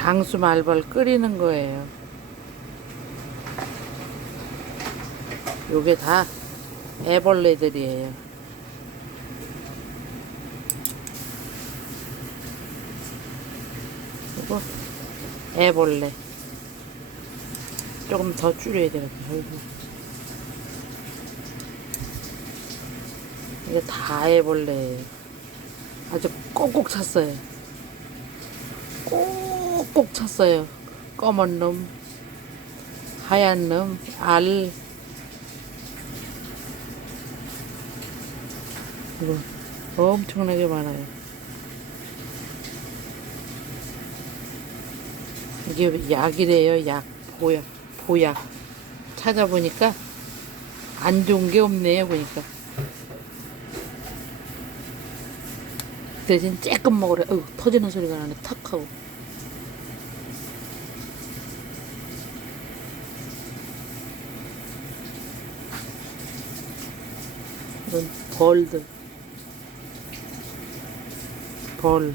방수 말벌 끓이는 거예요. 요게 다 애벌레들이에요. 이거 애벌레. 조금 더 줄여야 되겠다. 이게 다 애벌레예요. 아주 꼭꼭 찼어요. 꼭꼭 찼어요. 검은 놈, 하얀 놈, 알. 이거 엄청나게 많아요. 이게 약이래요, 약. 보약, 보약. 찾아보니까 안 좋은 게 없네요, 보니까. 대신 쬐끔 먹으래. 어우, 터지는 소리가 나네, 탁 하고. 벌들. 벌.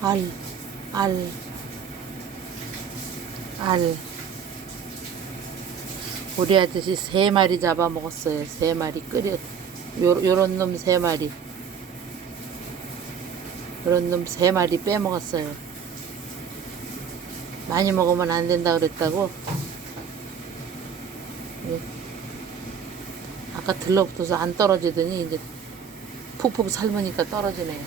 알, 알, 알. 우리 아저씨 세 마리 잡아먹었어요. 세 마리 끓여. 요, 요런 놈 세 마리. 요런 놈 세 마리 빼먹었어요. 많이 먹으면 안 된다 그랬다고. 예. 아까 들러붙어서 안 떨어지더니 이제 푹푹 삶으니까 떨어지네요.